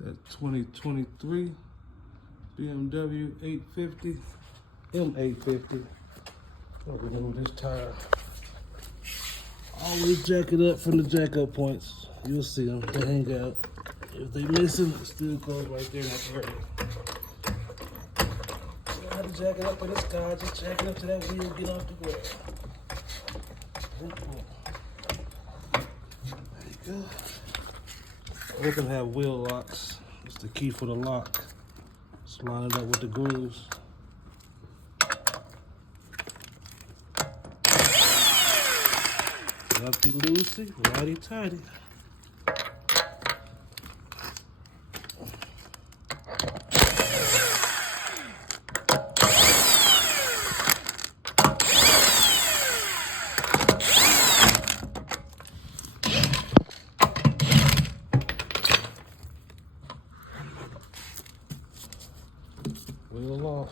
It's a 2023 BMW 850, M850. I'll remove this tire. Always jack it up from the jack up points. You'll see them, they hang out. If they missing, it still goes right there in that area. You know how to jack it up for this car, just jack it up to that wheel, get off the ground. There you go. They can have wheel locks. It's the key for the lock. Just line it up with the grooves. Lefty loosey, righty tighty. Wheel off.